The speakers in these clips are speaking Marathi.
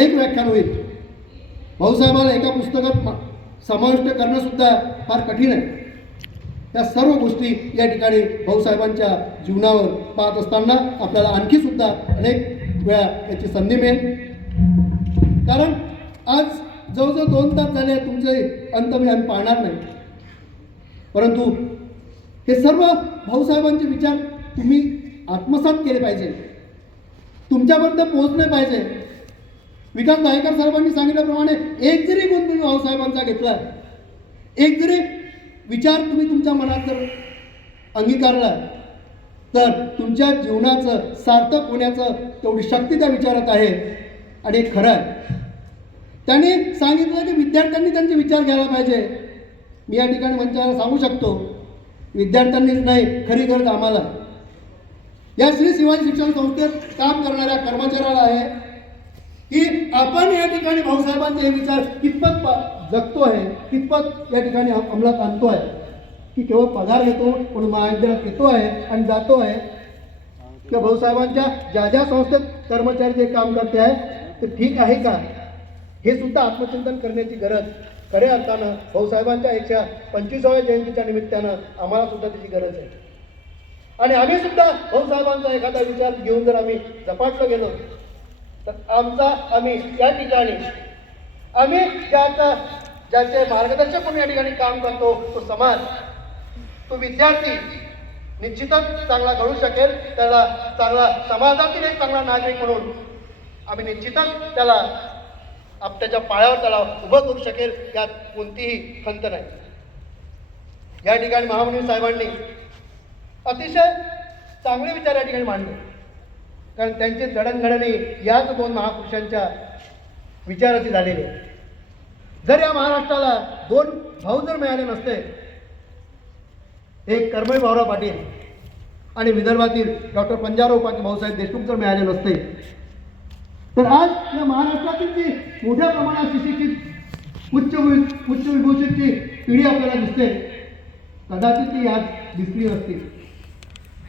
एक व्याख्यान होईल. भाऊसाहेबांना एका पुस्तकात समाविष्ट करणं सुद्धा फार कठीण आहे. या सर्व गोष्टी या ठिकाणी भाऊसाहेबांच्या जीवनावर पाहत असताना आपल्याला आणखी सुद्धा अनेक वेळा याची संधी मिळेल. कारण आज जवळजवळ 2 तास झाले तुमचे अंत मी आम्ही पाहणार नाही, परंतु हे सर्व भाऊसाहेबांचे विचार तुम्ही आत्मसात केले पाहिजे, तुमच्यापर्यंत पोहोचले पाहिजे. विकास दहिकर साहेबांनी सांगितल्याप्रमाणे एक जरी गुण तुम्ही भाऊसाहेबांचा घेतला, एक जरी विचार तुम्ही तुमच्या मनात जर अंगीकारला, तर तुमच्या जीवनाचं सार्थक होण्याचं तेवढी शक्ती त्या विचारात आहे. आणि हे खरं आहे. त्यांनी सांगितलं की विद्यार्थ्यांनी त्यांचे विचार घ्यायला पाहिजे. मी या ठिकाणी मंचाला सांगू शकतो, विद्यार्थ्यांनीच नाही, खरी गरज आम्हाला या श्री शिवाजी शिक्षण संस्थेत काम करणाऱ्या कर्मचाऱ्याला आहे की आपण या ठिकाणी भाऊसाहेबांचे हे विचार कितपत जगतो आहे, कितपत या ठिकाणी अंमलात आणतो आहे. की केवळ पगार घेतो म्हणून महाविद्यालयात येतो आहे आणि जातो आहे, किंवा भाऊसाहेबांच्या ज्या ज्या संस्थेत कर्मचारी जे काम करते आहे ते ठीक आहे का, हे सुद्धा आत्मचिंतन करण्याची गरज खऱ्या अर्थानं भाऊसाहेबांच्या 125व्या जयंतीच्या निमित्तानं आम्हाला सुद्धा त्याची गरज आहे. आणि आम्ही सुद्धा भाऊसाहेबांचा एखादा विचार घेऊन जर आम्ही झपाटलं गेलो तर आम्ही या ठिकाणी आम्ही ज्याचे मार्गदर्शक म्हणून या ठिकाणी काम करतो, तो समाज, तो विद्यार्थी निश्चितच चांगला घडू शकेल. त्याला चांगला समाजातील एक चांगला नागरिक म्हणून आम्ही निश्चितच त्याला त्याच्या पायावर त्याला उभं करू शकेल, यात कोणतीही खंत नाही. या ठिकाणी महामहिम साहेबांनी अतिशय चांगले विचार या ठिकाणी मांडले. कारण त्यांची जडणघडणी याच 2 महापुरुषांच्या विचाराची झालेली आहे. जर या महाराष्ट्राला 2 भाऊ जर मिळाले नसते, एक कर्मवीर भाऊराव पाटील आणि विदर्भातील डॉक्टर पंजाबराव पाटील भाऊसाहेब देशमुख जर मिळाले नसते, तर आज या महाराष्ट्रातील जी मोठ्या प्रमाणात सुशिक्षित उच्च विभूषितची पिढी आपल्याला दिसते, कदाचित ती आज दिसली नसती.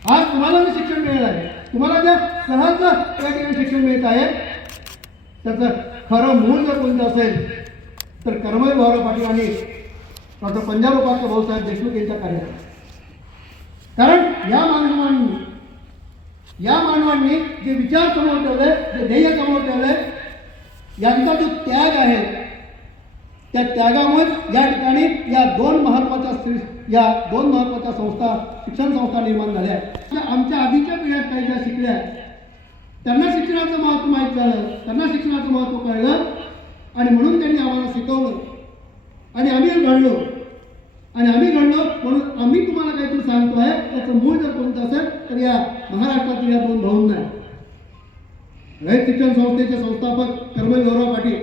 आज तुम्हाला जे शिक्षण मिळालं आहे, तुम्हाला ज्या सहज या ठिकाणी शिक्षण मिळत आहे, त्याचं खरं मूळ जर कोणतं असेल तर कर्मवीर भाऊराव पाटील आणि डॉक्टर पंजाबराव पाटील भाऊसाहेब देशमुख यांच्या कार्यात. कारण या मानवांनी जे विचार समोर ठेवले, जे ध्येय समोर ठेवले, यांचा जो त्याग आहे, त्या त्यागामुळे या ठिकाणी या 2 महत्त्वाच्या संस्था, शिक्षण संस्था निर्माण झाल्या. आमच्या आधीच्या पिढ्यात काही ज्या शिकल्या, त्यांना शिक्षणाचं महत्त्व माहीत झालं, त्यांना शिक्षणाचं महत्त्व कळलं आणि म्हणून त्यांनी आम्हाला शिकवलं आणि आम्ही घडलो. आणि आम्ही घडलो म्हणून आम्ही तुम्हाला काहीतरी सांगतो आहे, त्याचं मूळ जर कोणतं असेल तर या महाराष्ट्रातील या 2 भाऊंना आहे. रयत शिक्षण संस्थेचे संस्थापक कर्मवीर भाऊराव पाटील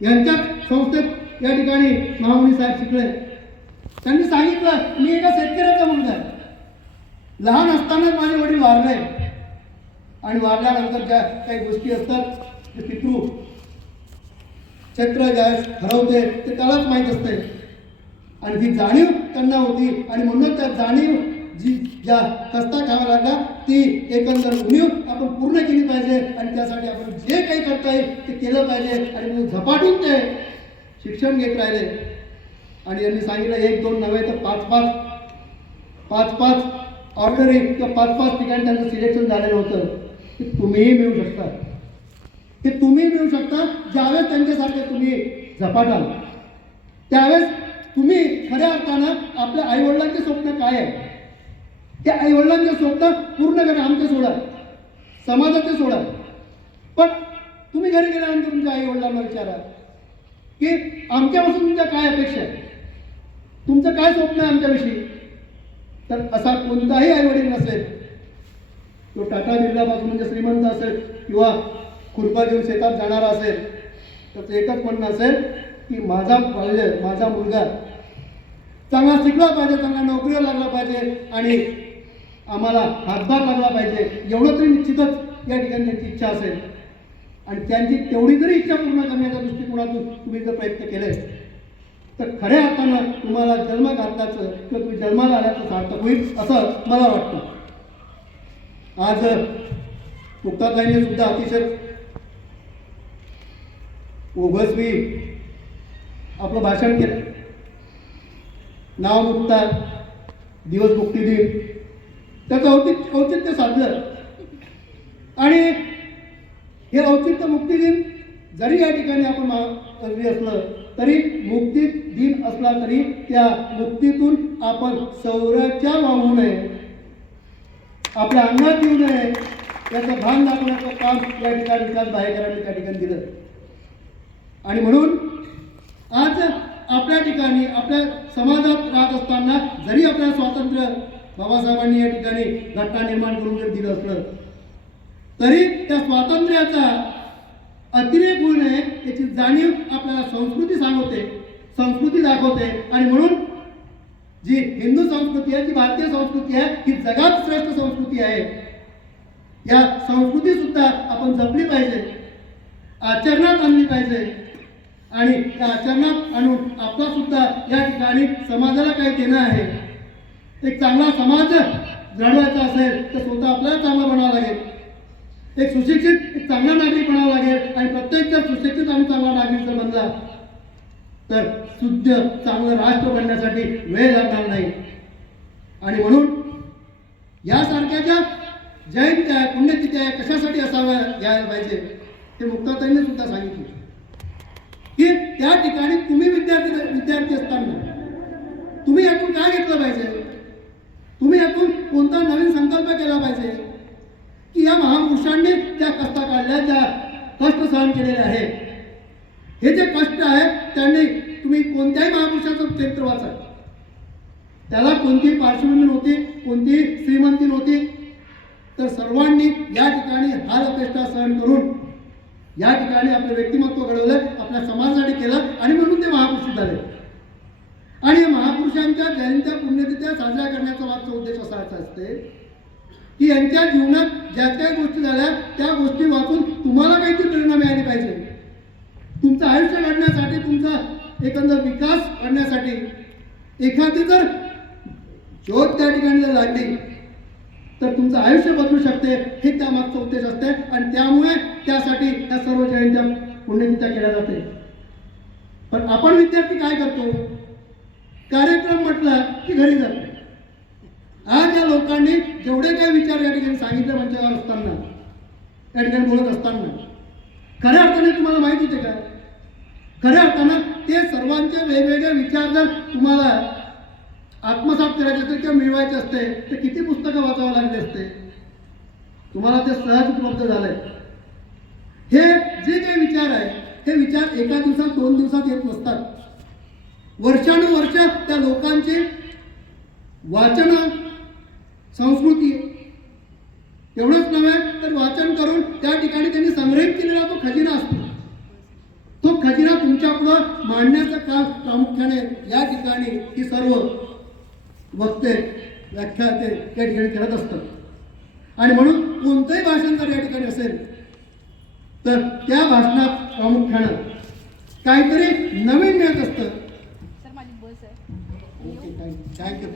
यांच्या संस्थेत या ठिकाणी महामहिम साहेब शिकले. त्यांनी सांगितलं, मी एका शेतकऱ्याचा मुलगा आहे. लहान असतानाच माझे वडील वारले आणि वारल्यानंतर ज्या काही गोष्टी असतात, ते पितृ क्षेत्र ज्या हरवते ते त्यालाच माहीत असते. आणि ती जाणीव त्यांना होती आणि म्हणून त्या जाणीव ज्या कष्टा खावा लागला, ती एकंदर उणीव आपण पूर्ण केली पाहिजे आणि त्यासाठी आपण जे काही करता येईल ते केलं पाहिजे. आणि म्हणून झपाटून ते शिक्षण घेत राहिले. आणि यांनी सांगितलं 1-2 नव्हे तर 5-5 ऑर्डरी किंवा 5-5 ठिकाणी त्यांचं सिलेक्शन झालेलं होतं. की तुम्हीही मिळू शकता, ते तुम्ही मिळू शकता. ज्यावेळेस त्यांच्यासारखे तुम्ही झपाटाल, त्यावेळेस तुम्ही खऱ्या अर्थानं आपल्या आईवडिलांचे स्वप्न काय आहे, त्या आईवडिलांचे स्वप्न पूर्ण करा. आमचे सोडा, समाजाचे सोडा, पण तुम्ही घरी गेल्यानंतर तुमच्या आईवडिलांना विचारा की आमच्यापासून तुमच्या काय अपेक्षा आहे, तुमचं काय स्वप्न आहे आमच्याविषयी. तर असा कोणताही आईवडील नसेल, तो टाटा बिर्लापासून म्हणजे श्रीमंत असेल किंवा खुरपा घेऊन शेतात जाणारा असेल, त्याचं एकच म्हणणं असेल की माझा मुलगा चांगला शिकला पाहिजे, चांगला नोकरीला लागला पाहिजे आणि आम्हाला हातभार लागला पाहिजे. एवढं तरी निश्चितच या ठिकाणी त्यांची इच्छा असेल. आणि त्यांची तेवढी जरी इच्छा पूर्ण करण्याच्या दृष्टिकोनातून तुम्ही जर प्रयत्न केले तर खऱ्या अर्थानं तुम्हाला जन्म घातल्याचं किंवा तुम्ही जन्माला आल्याचं सार्थक होईल असं मला वाटतं. आज मुक्ताताईंनी सुद्धा अतिशय ओघसवी आपलं भाषण केलं, नाव मुक्ता दिवस मुक्ती दिन त्याचं औचित्य साधलं. आणि हे औचित्य मुक्ती दिन जरी या ठिकाणी आपण असलं तरी मुक्ती दिन असला तरी त्या मुक्तीतून आपण शौर्याच्या वाहू नये, आपल्या अंगात येऊ नये याचं भान दाखवण्याचं काम या ठिकाणी विकास भायेकरांनी त्या ठिकाणी दिलं. आणि म्हणून आज आपल्या ठिकाणी आपल्या समाजात राहत असताना जरी आपल्याला स्वातंत्र्य बाबासाहेबांनी या ठिकाणी घटना निर्माण करून जर दिलं असलं तरी त्या स्वातंत्र्याचा अतिरेक होऊ नये याची जाणीव आपल्याला संस्कृती सांगवते, संस्कृती दाखवते. आणि म्हणून जी हिंदू संस्कृती आहे, जी भारतीय संस्कृती आहे, ही जगात श्रेष्ठ संस्कृती आहे. या संस्कृती सुद्धा आपण जपली पाहिजे, आचरणात आणली पाहिजे. आणि त्या आचरणात आणून आपला सुद्धा या ठिकाणी समाजाला काही देणं आहे. एक चांगला समाज घडवायचा असेल तर स्वतः आपल्याला चांगला बनावं लागेल, एक सुशिक्षित एक चांगला नागरिक बनावं लागेल. आणि प्रत्येक जर सुशिक्षित आणि चांगला नागरिक जर बनला तर शुद्ध चांगलं राष्ट्र बनण्यासाठी वेळ लागणार नाही. आणि म्हणून यासारख्या ज्या जयंत्या पुण्यतिथ्या कशासाठी असाव्या घ्यायला पाहिजे ते मुक्ताताईंनी सुद्धा सांगितले की त्या ठिकाणी तुम्ही विद्यार्थी असताना तुम्ही यातून काय घेतलं पाहिजे, तुम्ही यातून कोणता नवीन संकल्प केला पाहिजे की या महापुरुषांनी त्या कष्टा काढल्या, ज्या कष्ट सहन केलेले आहे. हे जे कष्ट आहे त्यांनी तुम्ही कोणत्याही महापुरुषाचं चरित्र वाचा, त्याला कोणतीही पार्श्वभूमी नव्हती, कोणतीही श्रीमंती नव्हती, तर सर्वांनी या ठिकाणी हाल अपेष्टा सहन करून या ठिकाणी आपलं व्यक्तिमत्व घडवलं, आपल्या समाजासाठी केलं. आणि म्हणून ते महापुरुष झाले. आणि या महापुरुषांच्या जयंत्या पुण्यतिथ्या साजऱ्या करण्याचा मागचा उद्देश असायचा असते की यांच्या जीवनात ज्या काही गोष्टी झाल्या त्या गोष्टी वाचून तुम्हाला काहीतरी प्रेरणा मिळाली पाहिजे. तुमचं आयुष्य घडण्यासाठी, तुमचा एकंदर विकास करण्यासाठी एखादी जर ज्योत त्या ठिकाणी जर लागली तर तुमचं आयुष्य बदलू शकते, हे त्यामागचा उद्देश असते. आणि त्यामुळे त्यासाठी त्या सर्व जयंत्या पुण्यतिथ्या केल्या जाते. पण आपण विद्यार्थी काय करतो, कार्यक्रम म्हटला की घरी जातो. आज या लोकांनी जेवढे काही विचार या ठिकाणी सांगितले मंचावर असताना, त्या ठिकाणी बोलत असताना, खऱ्या अर्थाने तुम्हाला माहित होते का, खऱ्या अर्थानं ते सर्वांचे वेगवेगळे विचार जर तुम्हाला आत्मसात करायचे असते किंवा मिळवायचे असते तर किती पुस्तकं वाचावं लागले असते. तुम्हाला ते सहज उपलब्ध झालंय. हे जे काही विचार आहे हे विचार एका दिवसात 2 दिवसात येत नसतात. वर्षानुवर्ष त्या लोकांची वाचन संस्कृती, एवढंच नव्हे तर वाचन करून त्या ठिकाणी त्यांनी संग्रहित केलेला तो खजिना असतो. तो खजिना तुमच्यापुढं मांडण्याचं काम प्रामुख्याने या ठिकाणी ही सर्व वक्ते व्याख्याते या ठिकाणी करत असतात. आणि म्हणून कोणतंही भाषण जर या ठिकाणी असेल तर त्या भाषणात प्रामुख्यानं काहीतरी नवीन मिळत असतं. सर माझी बस आहे. थँक्यू.